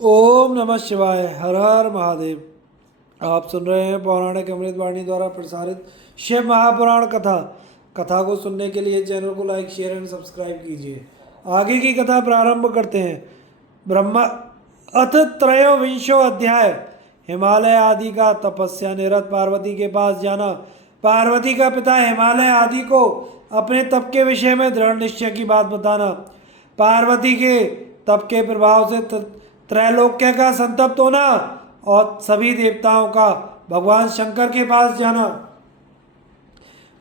ओम नमः शिवाय। हर हर महादेव। आप सुन रहे हैं पौराणिक अमृतवाणी द्वारा प्रसारित शिव महापुराण कथा। कथा को सुनने के लिए चैनल को लाइक शेयर एंड सब्सक्राइब कीजिए। आगे की कथा प्रारंभ करते हैं। ब्रह्मा अथ त्रयोविंशो अध्याय। हिमालय आदि का तपस्या निरत पार्वती के पास जाना। पार्वती का पिता हिमालय आदि को अपने तप के विषय में दृढ़ निश्चय की बात बताना। पार्वती के तप के प्रभाव से त्रैलोक्य का संतप्त होना और सभी देवताओं का भगवान शंकर के पास जाना।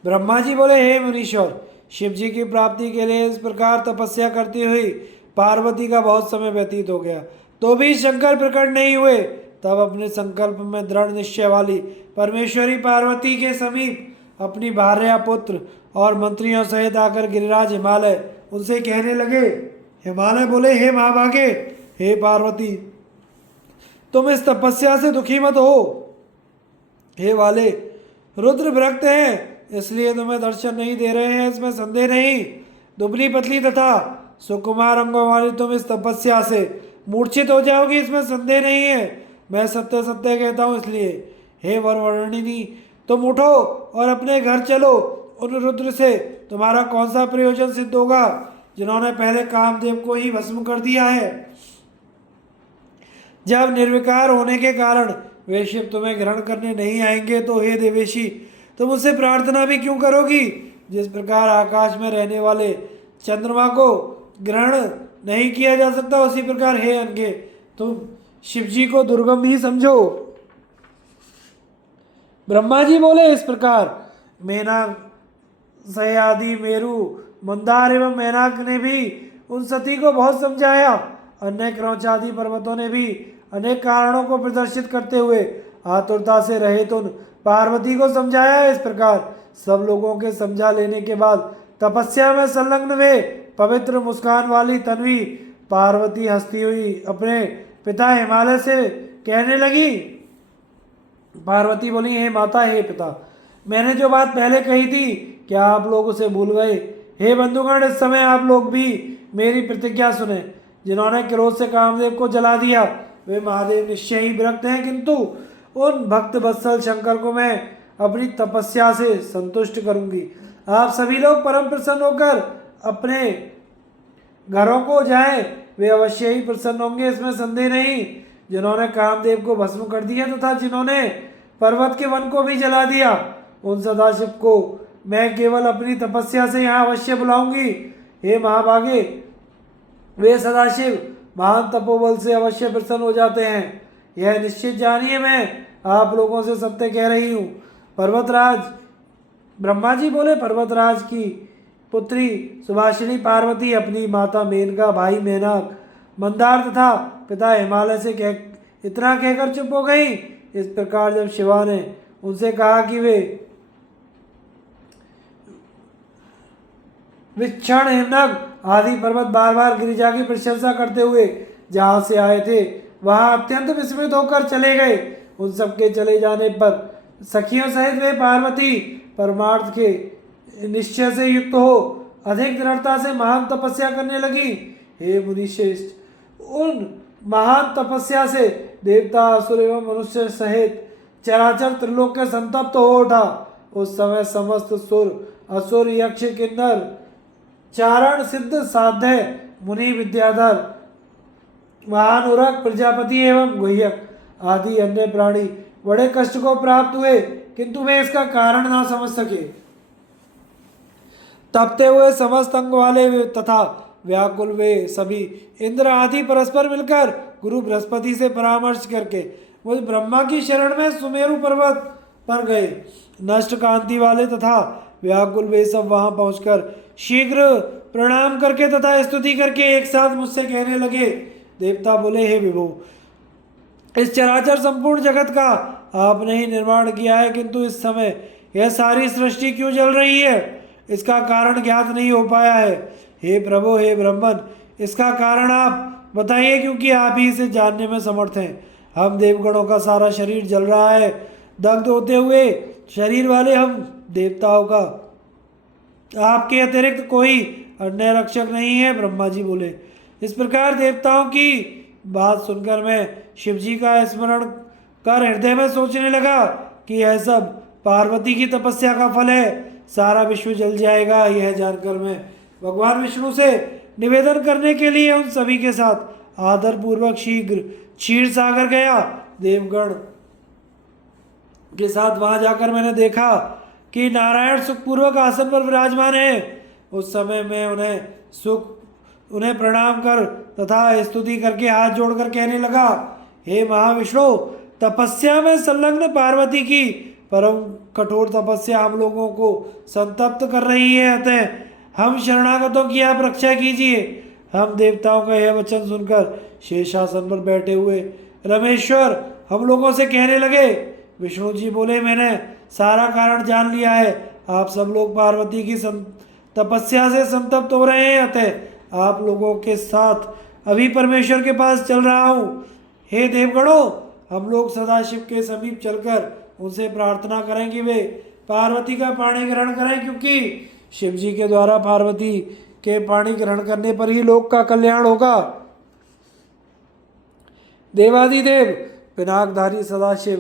ब्रह्मा जी बोले, हे मुनीश्वर, शिव जी की प्राप्ति के लिए इस प्रकार तपस्या करती हुई पार्वती का बहुत समय व्यतीत हो गया, तो भी शंकर प्रकट नहीं हुए। तब अपने संकल्प में दृढ़ निश्चय वाली परमेश्वरी पार्वती के समीप अपनी भार्या, पुत्र और मंत्रियों सहित आकर गिरिराज हिमालय उनसे कहने लगे। हिमालय बोले, हे महाभागे, हे पार्वती, तुम इस तपस्या से दुखी मत हो। हे वाले, रुद्र विरक्त हैं, इसलिए तुम्हें दर्शन नहीं दे रहे हैं, इसमें संदेह नहीं। दुबली पतली तथा सुकुमार अंगों वाली तुम इस तपस्या से मूर्छित हो जाओगी, इसमें संदेह नहीं है। मैं सत्य सत्य कहता हूँ, इसलिए हे वरवर्णिनी, तुम उठो और अपने घर चलो। उन रुद्र से तुम्हारा कौन सा प्रयोजन सिद्ध होगा, जिन्होंने पहले कामदेव को ही भस्म कर दिया है। जब निर्विकार होने के कारण वे शिव तुम्हें ग्रहण करने नहीं आएंगे, तो हे देवेशी, तुम उससे प्रार्थना भी क्यों करोगी। जिस प्रकार आकाश में रहने वाले चंद्रमा को ग्रहण नहीं किया जा सकता, उसी प्रकार हे अनघे, तुम शिव जी को दुर्गम ही समझो। ब्रह्मा जी बोले, इस प्रकार मेनाक सयादि, मेरु, मंदार एवं मैनाक ने भी उन सती को बहुत समझाया। अन्य क्रौचादि पर्वतों ने भी अनेक कारणों को प्रदर्शित करते हुए आतुरता से रहित उन पार्वती को समझाया। इस प्रकार सब लोगों के समझा लेने के बाद तपस्या में संलग्न वे पवित्र मुस्कान वाली तन्वी पार्वती हंसती हुई अपने पिता हिमालय से कहने लगी। पार्वती बोली, हे माता, हे पिता, मैंने जो बात पहले कही थी, क्या आप लोग उसे भूल गए। हे बंधुगण, इस समय आप लोग भी मेरी प्रतिज्ञा सुने। जिन्होंने क्रोध से कामदेव को जला दिया, वे महादेव निश्चय ही विरक्त हैं, किंतु उन भक्त वत्सल शंकर को मैं अपनी तपस्या से संतुष्ट करूंगी। आप सभी लोग परम प्रसन्न होकर अपने घरों को जाएं, वे अवश्य ही प्रसन्न होंगे, इसमें संदेह नहीं। जिन्होंने कामदेव को भस्म कर दिया तथा जिन्होंने पर्वत के वन को भी जला दिया, उन सदाशिव को मैं केवल अपनी तपस्या से यहाँ अवश्य बुलाऊंगी। हे महाभागे, वे सदाशिव महान तपोबल से अवश्य प्रसन्न हो जाते हैं, यह निश्चित जानिए। मैं आप लोगों से सत्य कह रही हूँ। पर्वतराज ब्रह्मा जी बोले, पर्वतराज की पुत्री सुभाषिनी पार्वती अपनी माता मेनका, भाई मेनाक, मंदार तथा पिता हिमालय से इतना कहकर चुप हो गई। इस प्रकार जब शिवा ने उनसे कहा कि वे विक्षण, हिमनग आदि पर्वत बार बार गिरिजा की प्रशंसा करते हुए जहाँ से आए थे वहां अत्यंत विस्मित होकर चले गए। उन सबके चले जाने पर सखियों सहित वे पार्वती परमार्थ के निश्चय से युक्त हो अधिक दृढ़ता से महान तपस्या करने लगी। हे मुनिश्रेष्ठ, उन महान तपस्या से देवता, असुर एवं मनुष्य सहित चराचर त्रिलोक संतप्त हो उठा। उस समय समस्त सुर, असुर, यक्ष, किन्नर, चारण, सिद्ध, साध्य, मुनि, विद्याधर, महानुरक, प्रजापति एवं गुह्यक आदि अन्य प्राणी बड़े कष्ट को प्राप्त हुए, किंतु वे इसका कारण ना समझ सके। तपते हुए समस्त अंग वाले वे तथा व्याकुल वे सभी इंद्र आदि परस्पर मिलकर गुरु बृहस्पति से परामर्श करके मुझ ब्रह्मा की शरण में सुमेरु पर्वत पर गए। नष्ट कांति वाले तथा व्याकुल वे सब वहां पहुंचकर शीघ्र प्रणाम करके तथा स्तुति करके एक साथ मुझसे कहने लगे। देवता बोले, हे विभु, इस चराचर संपूर्ण जगत का आपने ही निर्माण किया है, किंतु इस समय यह सारी सृष्टि क्यों जल रही है, इसका कारण ज्ञात नहीं हो पाया है। हे प्रभु, हे ब्रह्मन, इसका कारण आप बताइए, क्योंकि आप ही इसे जानने में समर्थ हैं। हम देवगणों का सारा शरीर जल रहा है, दग्ध होते हुए शरीर वाले हम देवताओं का आपके अतिरिक्त कोई अन्य रक्षक नहीं है। ब्रह्मा जी बोले, इस प्रकार देवताओं की बात सुनकर मैं शिव जी का स्मरण कर हृदय में सोचने लगा कि यह सब पार्वती की तपस्या का फल है, सारा विश्व जल जाएगा। यह जानकर मैं भगवान विष्णु से निवेदन करने के लिए उन सभी के साथ आदर पूर्वक शीघ्र क्षीर सागर गया। देवगण के साथ वहां जाकर मैंने देखा कि नारायण सुखपूर्वक आसन पर विराजमान है। उस समय मैं उन्हें प्रणाम कर तथा स्तुति करके हाथ जोड़कर कहने लगा, हे महाविष्णु, तपस्या में संलग्न पार्वती की परम कठोर तपस्या हम लोगों को संतप्त कर रही है, अतः हम शरणागतों की आप रक्षा कीजिए। हम देवताओं का यह वचन सुनकर शेषासन पर बैठे हुए रमेश्वर हम लोगों से कहने लगे। विष्णु जी बोले, मैंने सारा कारण जान लिया है। आप सब लोग पार्वती की तपस्या से संतप्त हो रहे हैं, अतः आप लोगों के साथ अभी परमेश्वर के पास चल रहा हूँ। हे देवगणों, हम लोग सदाशिव के समीप चलकर उनसे प्रार्थना करें कि वे पार्वती का पाणी ग्रहण करें, क्योंकि शिव जी के द्वारा पार्वती के पाणी ग्रहण करने पर ही लोक का कल्याण होगा। देवादिदेव पिनाकधारी सदाशिव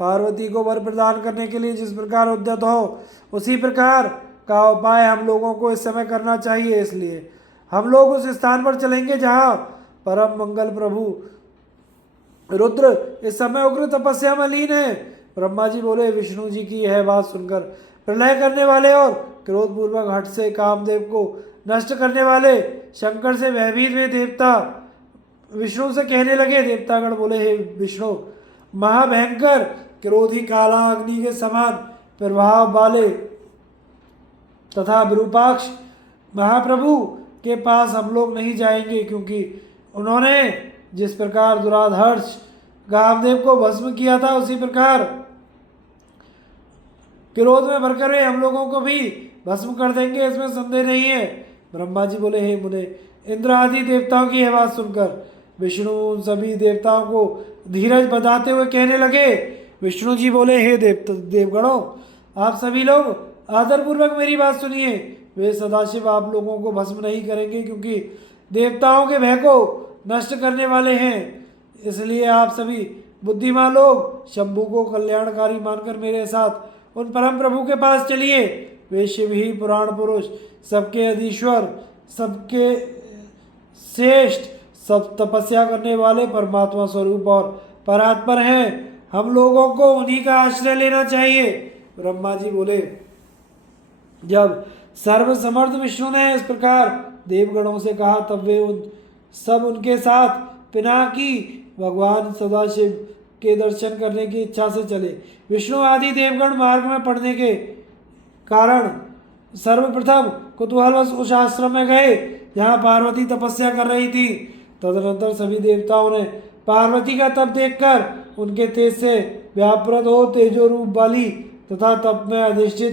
पार्वती को वर प्रदान करने के लिए जिस प्रकार उद्यत हो, उसी प्रकार का उपाय हम लोगों को इस समय करना चाहिए। इसलिए हम लोग उस स्थान पर चलेंगे जहाँ परम मंगल प्रभु रुद्र इस समय उग्र तपस्या में लीन है। ब्रह्मा जी बोले, विष्णु जी की यह बात सुनकर प्रलय करने वाले और क्रोधपूर्वक हट से कामदेव को नष्ट करने वाले शंकर से भयभीत हुए देवता विष्णु से कहने लगे। देवतागण बोले, हे विष्णु, महाभयंकर क्रोधी काला अग्नि के समान प्रभाव वाले तथा विरूपाक्ष महाप्रभु के पास हम लोग नहीं जाएंगे, क्योंकि उन्होंने जिस प्रकार दुराधर्ष कामदेव को भस्म किया था, उसी प्रकार क्रोध में भरकर वे हम लोगों को भी भस्म कर देंगे, इसमें संदेह नहीं है। ब्रह्मा जी बोले, हे मुने, इंद्र आदि देवताओं की यह बात सुनकर विष्णु उन सभी देवताओं को धीरज बताते हुए कहने लगे। विष्णु जी बोले, हे देवगणों, आप सभी लोग आदरपूर्वक मेरी बात सुनिए। वे सदाशिव आप लोगों को भस्म नहीं करेंगे, क्योंकि देवताओं के भय को नष्ट करने वाले हैं। इसलिए आप सभी बुद्धिमान लोग शंभु को कल्याणकारी मानकर मेरे साथ उन परम प्रभु के पास चलिए। वे शिव ही पुराण पुरुष, सबके अधीश्वर, सबके श्रेष्ठ, सब तपस्या करने वाले परमात्मा स्वरूप और परात्पर हैं। हम लोगों को उन्हीं का आश्रय लेना चाहिए। ब्रह्मा जी बोले, जब सर्वसमर्थ विष्णु ने इस प्रकार देवगणों से कहा, तब वे सब उनके साथ पिनाकी भगवान सदाशिव के दर्शन करने की इच्छा से चले। विष्णु आदि देवगण मार्ग में पड़ने के कारण सर्वप्रथम कुतूहलवश उस आश्रम में गए जहाँ पार्वती तपस्या कर रही थी। तदनंतर सभी देवताओं ने पार्वती का तप देखकर उनके तेज से व्यापृत हो तेजो रूप वाली तथा तप में अधिष्ठित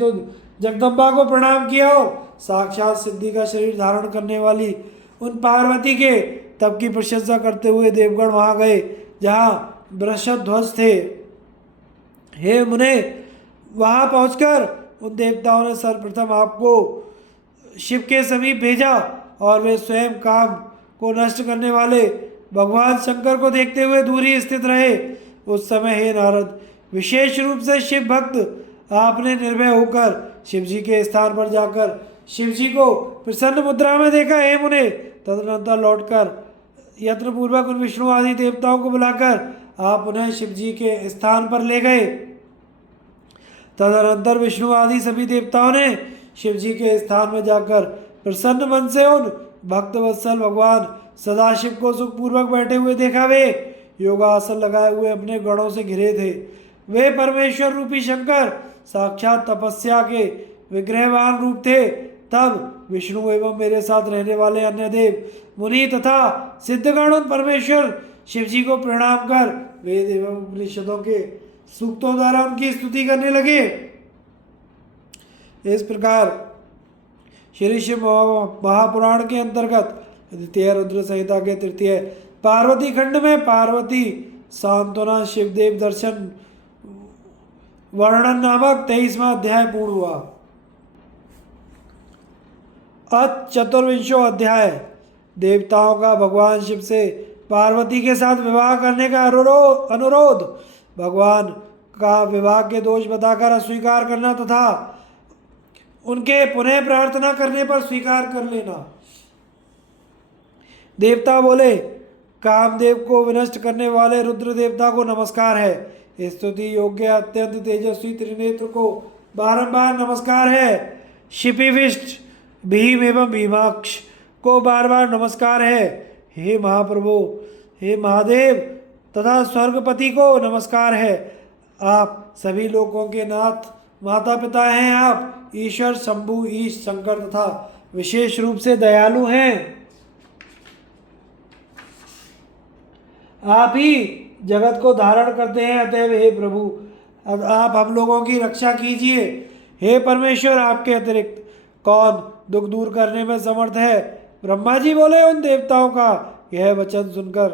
जगदम्बा को प्रणाम किया और साक्षात सिद्धि का शरीर धारण करने वाली उन पार्वती के तप की प्रशंसा करते हुए देवगण वहां गए जहाँ वृषध्वज थे। हे मुने, वहां पहुंचकर उन देवताओं ने सर्वप्रथम आपको शिव के समीप भेजा और वे स्वयं काम को नष्ट करने वाले भगवान शंकर को देखते हुए दूर ही स्थित रहे। उस समय हे नारद, विशेष रूप से शिव भक्त आपने निर्भय होकर शिव जी के स्थान पर जाकर शिव जी को प्रसन्न मुद्रा में देखा। हे मुने, तदनंतर लौटकर यत्नपूर्वक उन विष्णु आदि देवताओं को बुलाकर आप उन्हें शिव जी के स्थान पर ले गए। तदनंतर विष्णु आदि सभी देवताओं ने शिव जी के स्थान में जाकर प्रसन्न मन से उन भक्त वत्सल भगवान सदाशिव को सुखपूर्वक बैठे हुए देखा। वे योगासन लगाए हुए अपने गणों से घिरे थे। वे परमेश्वर रूपी शंकर साक्षात तपस्या के विग्रहवान रूप थे। तब विष्णु एवं मेरे साथ रहने वाले अन्य देव मुनि तथा सिद्धगण उन परमेश्वर शिव जी को प्रणाम कर वेद एवं उपनिषदों के सूक्तों द्वारा उनकी स्तुति करने लगे। इस प्रकार श्री शिव महापुराण के अंतर्गत द्वितीय रुद्र संहिता के तृतीय पार्वती खंड में पार्वती सांत्वना शिवदेव दर्शन वर्णन नामक 23वां अध्याय पूर्ण हुआ। अथ चतुर्विंशो अध्याय। देवताओं का भगवान शिव से पार्वती के साथ विवाह करने का अनुरोध, भगवान का विवाह के दोष बताकर अस्वीकार करना तथा उनके पुनः प्रार्थना करने पर स्वीकार कर लेना। देवता बोले, कामदेव को विनष्ट करने वाले रुद्र देवता को नमस्कार है। स्तुति योग्य अत्यंत तेजस्वी त्रिनेत्र को बारंबार नमस्कार है। शिपिविष्ट, भीम एवं भीमाक्ष को बार बार नमस्कार है। हे महाप्रभु, हे महादेव तथा स्वर्गपति को नमस्कार है। आप सभी लोगों के नाथ माता पिता हैं। आप ईश्वर, शंभु, ईश, शंकर तथा विशेष रूप से दयालु हैं। आप ही जगत को धारण करते हैं। अतएव हे प्रभु, आप हम लोगों की रक्षा कीजिए। हे परमेश्वर, आपके अतिरिक्त कौन दुख दूर करने में समर्थ है। ब्रह्मा जी बोले, उन देवताओं का यह वचन सुनकर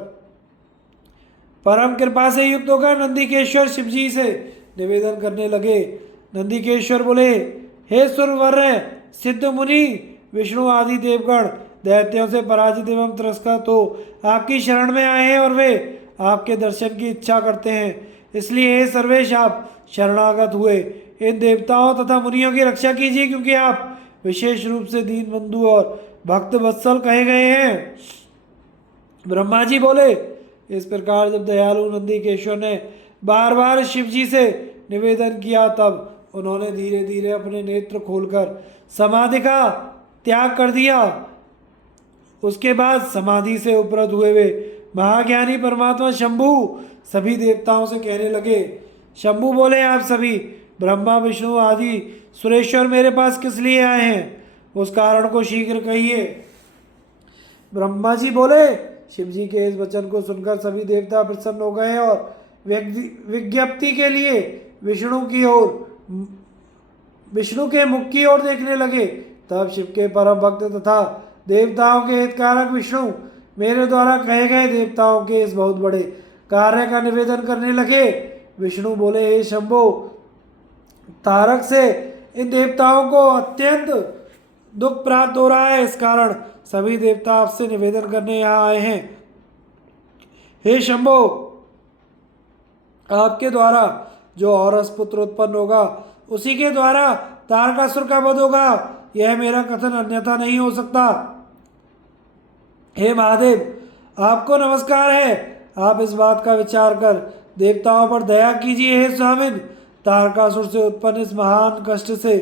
परम कृपा से युक्त होकर नंदिकेश्वर शिव जी से निवेदन करने लगे। नंदिकेश्वर बोले, हे सुरवर्य सिद्ध मुनि, विष्णु आदि देवगण दैत्यों से पराजित एवं तिरस्कृत हो आपकी शरण में आए हैं और वे आपके दर्शन की इच्छा करते हैं। इसलिए हे सर्वेश, आप शरणागत हुए इन देवताओं तथा मुनियों की रक्षा कीजिए, क्योंकि आप विशेष रूप से दीन बंधु और भक्त वत्सल कहे गए हैं। ब्रह्मा जी बोले, इस प्रकार जब दयालु नंदिकेश्वर ने बार बार शिव जी से निवेदन किया, तब उन्होंने धीरे धीरे अपने नेत्र खोलकर समाधि का त्याग कर दिया। उसके बाद समाधि से उपरत हुए वे महाज्ञानी परमात्मा शंभु सभी देवताओं से कहने लगे। शंभु बोले, आप सभी ब्रह्मा, विष्णु आदि सुरेश्वर मेरे पास किस लिए आए हैं, उस कारण को शीघ्र कहिए। ब्रह्मा जी बोले, शिव जी के इस वचन को सुनकर सभी देवता प्रसन्न हो गए और विज्ञप्ति के लिए विष्णु के मुख की ओर देखने लगे। तब शिव के परम भक्त तथा देवताओं के हितकारक विष्णु मेरे द्वारा कहे गए देवताओं के इस बहुत बड़े कार्य का निवेदन करने लगे। विष्णु बोले, हे शंभो, तारक से इन देवताओं को अत्यंत दुख प्राप्त हो रहा है। इस कारण सभी देवता आपसे निवेदन करने यहाँ आए हैं। हे शंभो, आपके द्वारा जो औरस पुत्र उत्पन्न होगा, उसी के द्वारा तारकासुर का वध होगा। यह मेरा कथन अन्यथा नहीं हो सकता। हे महादेव, आपको नमस्कार है। आप इस बात का विचार कर देवताओं पर दया कीजिए। हे स्वामिन, तारकासुर से उत्पन्न इस महान कष्ट से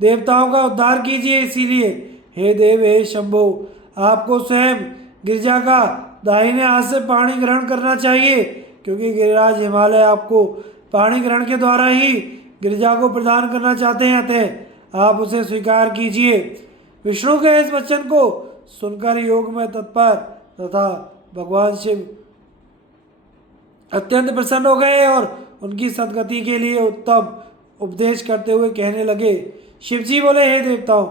देवताओं का उद्धार कीजिए। इसीलिए हे देव, हे शंभो, आपको स्वयं गिरिजा का दाहिने हाथ से पाणी ग्रहण करना चाहिए, क्योंकि गिरिराज हिमालय आपको पाणी ग्रहण के द्वारा ही गिरिजा को प्रदान करना चाहते हैं। अतः आप उसे स्वीकार कीजिए। विष्णु के इस वचन को सुनकर योग में तत्पर तथा भगवान शिव अत्यंत प्रसन्न हो गए और उनकी सदगति के लिए उत्तम उपदेश करते हुए कहने लगे। शिव जी बोले, हे देवताओं,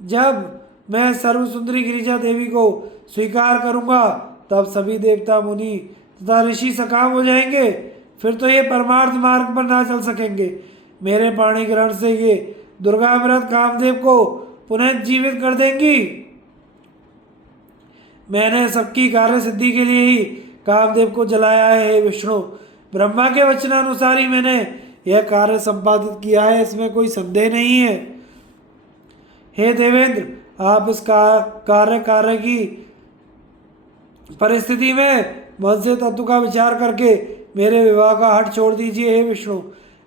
जब मैं सर्वसुंदरी गिरिजा देवी को स्वीकार करूंगा, तब सभी देवता मुनि तथा ऋषि सकाम हो जाएंगे। फिर तो ये परमार्थ मार्ग पर ना चल सकेंगे। मेरे पाणी ग्रहण से ये दुर्गामृत कामदेव को पुनः जीवित कर देंगी। मैंने सबकी कार्य सिद्धि के लिए ही कामदेव को जलाया है। हे विष्णु, ब्रह्मा के वचनानुसार ही मैंने यह कार्य संपादित किया है, इसमें कोई संदेह नहीं है। हे देवेंद्र, आप इस कार्य की परिस्थिति में मन से तत्व का विचार करके मेरे विवाह का हट छोड़ दीजिए। हे विष्णु,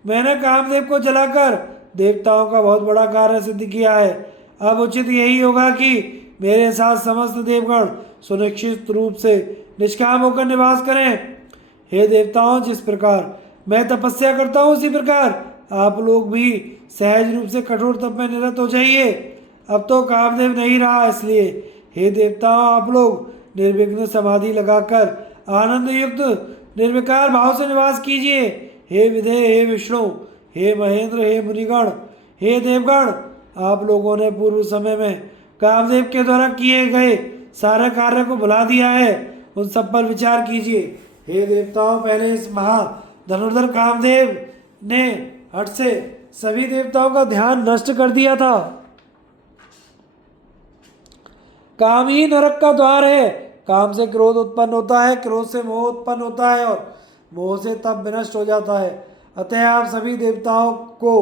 मैंने कामदेव को जलाकर देवताओं का बहुत बड़ा कार्य सिद्ध किया है। अब उचित यही होगा कि मेरे साथ समस्त देवगण सुनिश्चित रूप से निष्काम होकर निवास करें। हे देवताओं, जिस प्रकार मैं तपस्या करता हूँ, उसी प्रकार आप लोग भी सहज रूप से कठोर तप में निरत हो जाइए। अब तो कामदेव नहीं रहा, इसलिए हे देवताओं, आप लोग निर्विघ्न समाधि लगाकर आनंद युक्त निर्विकार भाव से निवास कीजिए। हे विधेय, हे विष्णु, हे महेंद्र, हे मुनिगण, हे देवगण, आप लोगों ने पूर्व समय में कामदेव के द्वारा किए गए सारे कार्य को भुला दिया है, उन सब पर विचार कीजिए। हे देवताओं, पहले इस धनुर्धर कामदेव ने हट से सभी देवताओं का ध्यान नष्ट कर दिया था। काम ही नरक का द्वार है। काम से क्रोध उत्पन्न होता है, क्रोध से मोह उत्पन्न होता है और मोह से तप विनष्ट हो जाता है। अतः आप सभी देवताओं को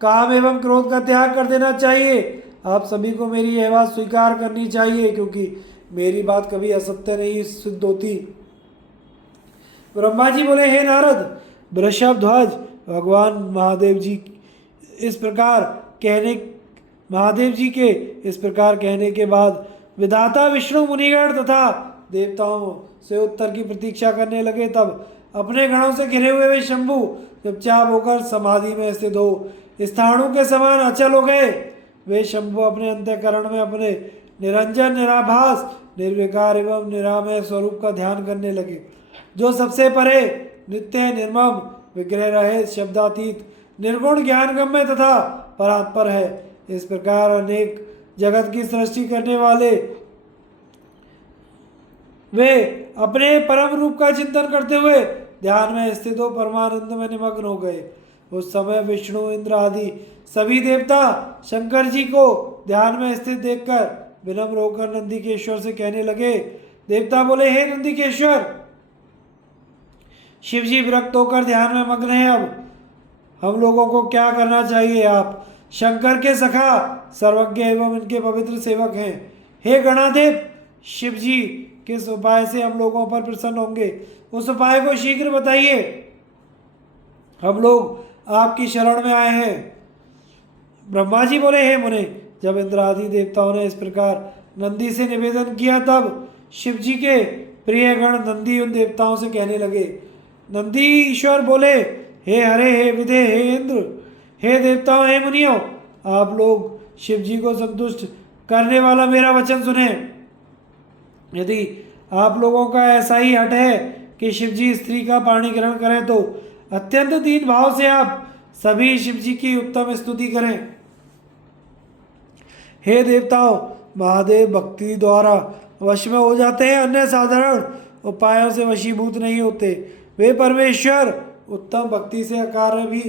काम एवं क्रोध का त्याग कर देना चाहिए। आप सभी को मेरी यह बात स्वीकार करनी चाहिए, क्योंकि मेरी बात कभी असत्य नहीं सिद्ध होती। ब्रह्मा जी बोले, हे नारद, वृषभ ध्वज भगवान महादेव जी इस प्रकार कहने महादेव जी के इस प्रकार कहने के बाद विधाता विष्णु मुनिगण तथा देवताओं से उत्तर की प्रतीक्षा करने लगे। तब अपने गणों से घिरे हुए वे शंभु चुपचाप होकर समाधि में स्थित हो स्थाणु के समान अचल हो गए। वे शंभु अपने अंतःकरण में अपने निरंजन, निराभास, निर्विकार एवं निरामय स्वरूप का ध्यान करने लगे, जो सबसे परे, नित्य, निर्मम, विग्रह रहित, शब्दातीत, निर्गुण, ज्ञानगम्य तथा परात्पर है। इस प्रकार अनेक जगत की सृष्टि करने वाले वे अपने परम रूप का चिंतन करते हुए ध्यान में स्थित हो परमानंद में निमग्न हो गए। उस समय विष्णु, इंद्र आदि सभी देवता शंकर जी को ध्यान में स्थित देखकर विनम्र होकर नंदिकेश्वर से कहने लगे। देवता बोले, हे नंदिकेश्वर, शिव जी विरक्त होकर ध्यान में मग्न हैं। अब हम लोगों को क्या करना चाहिए? आप शंकर के सखा, सर्वज्ञ एवं इनके पवित्र सेवक हैं। हे गणाधिप, शिव जी किस उपाय से हम लोगों पर प्रसन्न होंगे, उस उपाय को शीघ्र बताइए। हम लोग आपकी शरण में आए हैं। ब्रह्मा जी बोले, हे मुने, जब इंद्र आदि देवताओं ने इस प्रकार नंदी से निवेदन किया, तब शिव जी के प्रिय गण नंदी उन देवताओं से कहने लगे। नंदी ईश्वर बोले, हे हरे, हे विदे, हे इंद्र, हे देवताओं, हे मुनियों, आप लोग शिव जी को संतुष्ट करने वाला मेरा वचन सुने। यदि आप लोगों का ऐसा ही हट है कि शिव जी स्त्री का पाणी ग्रहण करें, तो अत्यंत दीन भाव से आप सभी शिव जी की उत्तम स्तुति करें। हे देवताओं, महादेव भक्ति द्वारा वश में हो जाते हैं, अन्य साधारण उपायों से वशीभूत नहीं होते। वे परमेश्वर उत्तम भक्ति से कार्य भी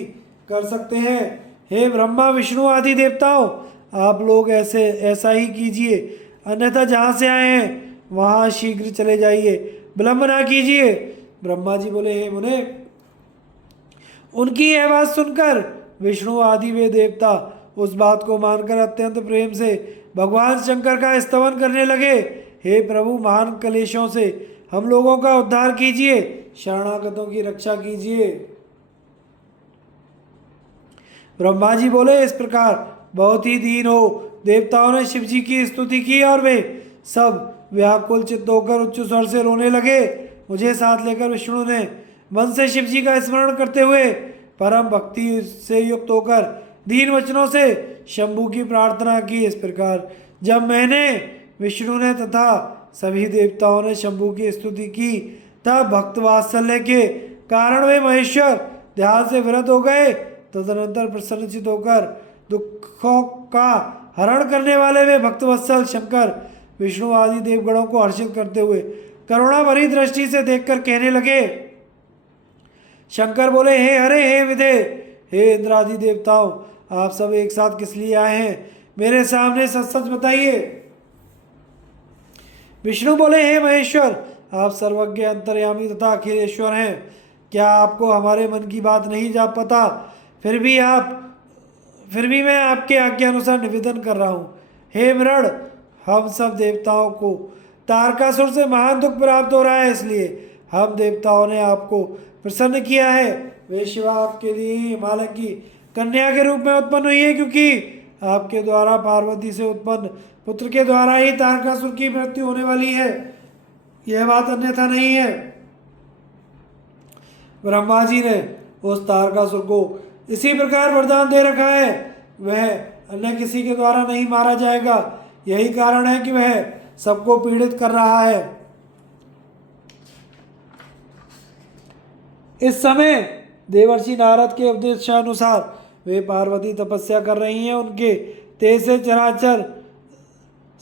कर सकते हैं। हे ब्रह्मा, विष्णु आदि देवताओं, आप लोग ऐसा ही कीजिए, अन्यथा जहाँ से आए हैं वहाँ शीघ्र चले जाइए, विलंब ना कीजिए। ब्रह्मा जी बोले, हे मुने, उनकी यह बात सुनकर विष्णु आदि वे देवता उस बात को मानकर अत्यंत प्रेम से भगवान शंकर का स्तवन करने लगे। हे प्रभु, महान कलेशों से हम लोगों का उद्धार कीजिए, शरणागतों की रक्षा कीजिए। ब्रह्मा जी बोले, इस प्रकार बहुत ही दीन हो देवताओं ने शिव जी की स्तुति की और वे सब व्याकुल चित्त होकर उच्च स्वर से रोने लगे। मुझे साथ लेकर विष्णु ने मन से शिव जी का स्मरण करते हुए परम भक्ति से युक्त होकर दीन वचनों से शंभु की प्रार्थना की। इस प्रकार जब मैंने, विष्णु ने तथा सभी देवताओं ने शंभु की स्तुति की, तब भक्त वात्सल्य के कारण वे महेश्वर ध्यान से विरत हो गए। तदनंतर प्रसन्नचित होकर दुखों का हरण करने वाले वे भक्तवत्सल शंकर विष्णु आदि देवगणों को हर्षित करते हुए करुणा भरी दृष्टि से देखकर कहने लगे। शंकर बोले, हे हरे, हे विदे, हे इंद्र आदि देवताओं, आप सब एक साथ किस लिए आए हैं? मेरे सामने सच सच बताइए। विष्णु बोले, हे महेश्वर, आप सर्वज्ञ, अंतर्यामी तथा अखिलेश्वर हैं। क्या आपको हमारे मन की बात नहीं जा पता? फिर भी मैं आपके आज्ञा अनुसार निवेदन कर रहा हूँ। हे मृण, हम सब देवताओं को तारकासुर से महान दुख प्राप्त हो रहा है, इसलिए हम देवताओं ने आपको प्रसन्न किया है। वे शिवा आपके लिए ही हिमालय की कन्या के रूप में उत्पन्न हुई है, क्योंकि आपके द्वारा पार्वती से उत्पन्न पुत्र के द्वारा ही तारकासुर की मृत्यु होने वाली है। यह बात अन्यथा नहीं है। ब्रह्मा जी ने उस तारकासुर को इसी प्रकार वरदान दे रखा है, वह अन्य किसी के द्वारा नहीं मारा जाएगा। यही कारण है कि वह सबको पीड़ित कर रहा है। इस समय देवर्षि नारद के उपदेशानुसार वे पार्वती तपस्या कर रही हैं। उनके तेज से चराचर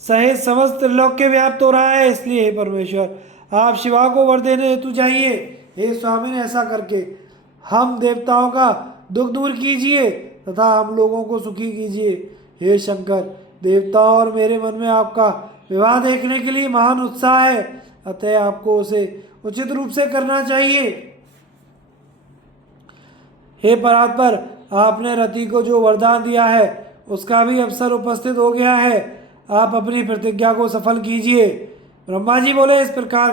सहित समस्त त्रिलोक्य व्याप्त हो रहा है। इसलिए हे परमेश्वर, आप शिवा को वर देने हेतु जाइए। हे स्वामी ने ऐसा करके हम देवताओं का दुख दूर कीजिए तथा हम लोगों को सुखी कीजिए। हे शंकर, देवताओं और मेरे मन में आपका विवाह देखने के लिए महान उत्साह है, अतः आपको उसे उचित रूप से करना चाहिए। हे परात्पर, आपने रति को जो वरदान दिया है उसका भी अवसर उपस्थित हो गया है, आप अपनी प्रतिज्ञा को सफल कीजिए। ब्रह्मा जी बोले, इस प्रकार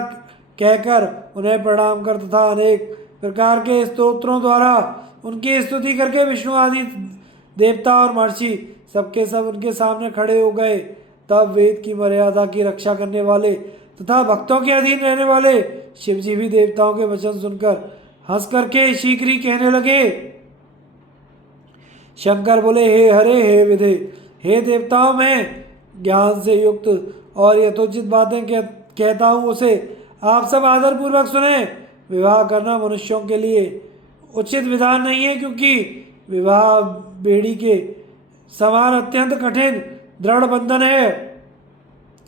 कहकर उन्हें प्रणाम कर तथा अनेक प्रकार के स्तोत्रों द्वारा उनकी स्तुति करके विष्णु आदि देवता और महर्षि सबके सब उनके सामने खड़े हो गए। तब वेद की मर्यादा की रक्षा करने वाले तथा भक्तों के अधीन रहने वाले शिव जी भी देवताओं के वचन सुनकर हंस करके शीघ्र कहने लगे। शंकर बोले, हे हरे हे विधे, हे देवताओं, मैं ज्ञान से युक्त और यथोचित बातें कहता हूँ, उसे आप सब आदर पूर्वक सुने। विवाह करना मनुष्यों के लिए उचित विधान नहीं है, क्योंकि विवाह बेड़ी के समान अत्यंत कठिन दृढ़ बंधन है।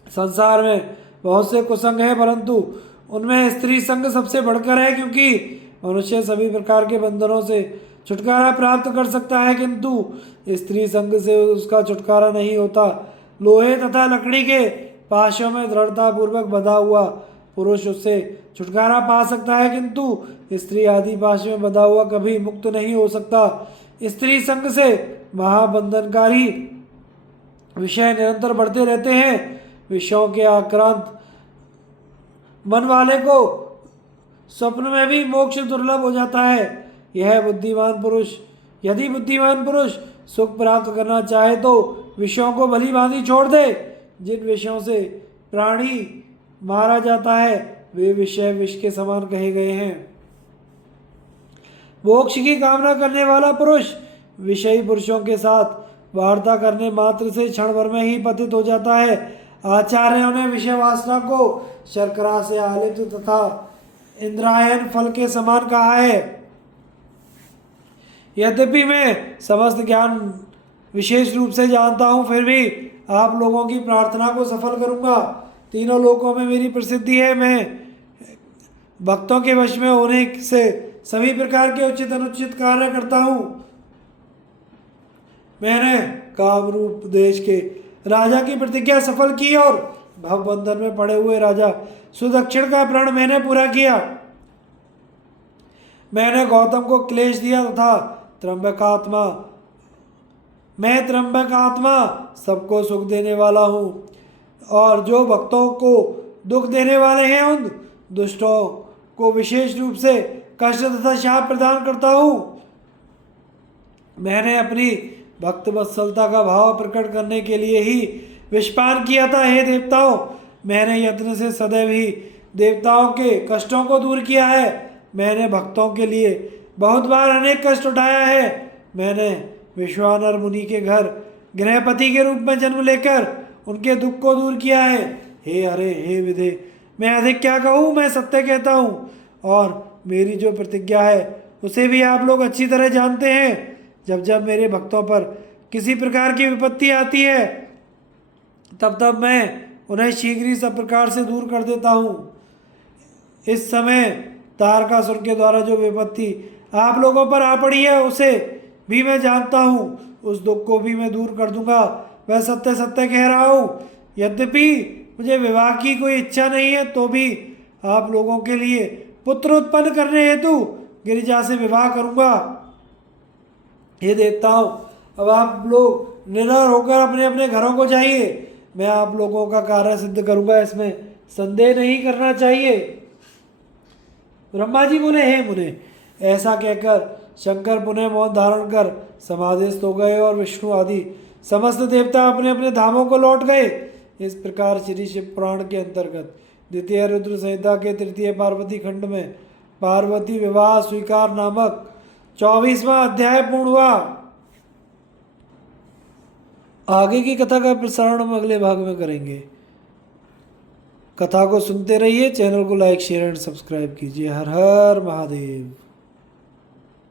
संसार में बहुत से कुसंग हैं, परंतु उनमें स्त्री संग सबसे बढ़कर है, क्योंकि मनुष्य सभी प्रकार के बंधनों से छुटकारा प्राप्त कर सकता है, किंतु स्त्री संग से उसका छुटकारा नहीं होता। लोहे तथा लकड़ी के पाशों में दृढ़ता पूर्वक बंधा हुआ पुरुष उससे छुटकारा पा सकता है, किंतु स्त्री आदि पाश में बंधा हुआ कभी मुक्त नहीं हो सकता। स्त्री संग से महाबंधनकारी विषय निरंतर बढ़ते रहते हैं। विषयों के आक्रांत मन वाले को स्वप्न में भी मोक्ष दुर्लभ हो जाता है। यदि बुद्धिमान पुरुष सुख प्राप्त करना चाहे तो विषयों को भली भांति छोड़ दे। जिन विषयों से प्राणी मारा जाता है वे विषय विष के समान कहे गए हैं। मोक्ष की कामना करने वाला पुरुष विषयी पुरुषों के साथ वार्ता करने मात्र से क्षण भर में ही पतित हो जाता है। आचार्यों ने विषय वासना को शर्करा से आलिप्त तथा इंद्रायण फल के समान कहा है। यद्यपि मैं समस्त ज्ञान विशेष रूप से जानता हूँ, फिर भी आप लोगों की प्रार्थना को सफल करूँगा। तीनों लोकों में मेरी प्रसिद्धि है। मैं भक्तों के वश में होने से सभी प्रकार के उचित अनुचित कार्य करता हूँ। मैंने कामरूप देश के राजा की प्रतिज्ञा सफल की और भवबंधन में पड़े हुए राजा सुदक्षिण का प्रण मैंने पूरा किया। मैंने गौतम को क्लेश दिया तथा मैं त्र्यंबकात्मा सबको सुख देने वाला हूँ, और जो भक्तों को दुख देने वाले हैं उन दुष्टों को विशेष रूप से कष्ट तथा शाप प्रदान करता हूँ। मैंने अपनी भक्त वत्सलता का भाव प्रकट करने के लिए ही विषपान किया था। हे देवताओं, मैंने यत्न से सदैव ही देवताओं के कष्टों को दूर किया है। मैंने भक्तों के लिए बहुत बार अनेक कष्ट उठाया है। मैंने विश्वानर मुनि के घर गृहपति के रूप में जन्म लेकर उनके दुख को दूर किया है। हे हरे हे विधे, मैं अधिक क्या कहूँ, मैं सत्य कहता हूँ, और मेरी जो प्रतिज्ञा है उसे भी आप लोग अच्छी तरह जानते हैं। जब जब मेरे भक्तों पर किसी प्रकार की विपत्ति आती है तब तब मैं उन्हें शीघ्र ही सब प्रकार से दूर कर देता हूँ। इस समय तारकासुर के द्वारा जो विपत्ति आप लोगों पर आ पड़ी है उसे भी मैं जानता हूँ, उस दुख को भी मैं दूर कर दूंगा। मैं सत्य सत्य कह रहा हूँ। यद्यपि मुझे विवाह की कोई इच्छा नहीं है, तो भी आप लोगों के लिए पुत्र उत्पन्न करने हेतु गिरिजा से विवाह करूंगा। हे देवताओं, अब आप लोग निडर होकर अपने अपने घरों को जाइए। मैं आप लोगों का कार्य सिद्ध करूंगा, इसमें संदेह नहीं करना चाहिए। ब्रह्मा जी बोले, हे मुने, ऐसा कहकर शंकर पुनः मौन धारण कर समाधिस्थ हो गए और विष्णु आदि समस्त देवता अपने अपने धामों को लौट गए। इस प्रकार श्री शिव पुराण के अंतर्गत द्वितीय रुद्र संहिता के तृतीय पार्वती खंड में पार्वती विवाह स्वीकार नामक 24वां अध्याय पूर्ण हुआ। आगे की कथा का प्रसारण हम अगले भाग में करेंगे। कथा को सुनते रहिए, चैनल को लाइक शेयर एंड सब्सक्राइब कीजिए। हर हर महादेव।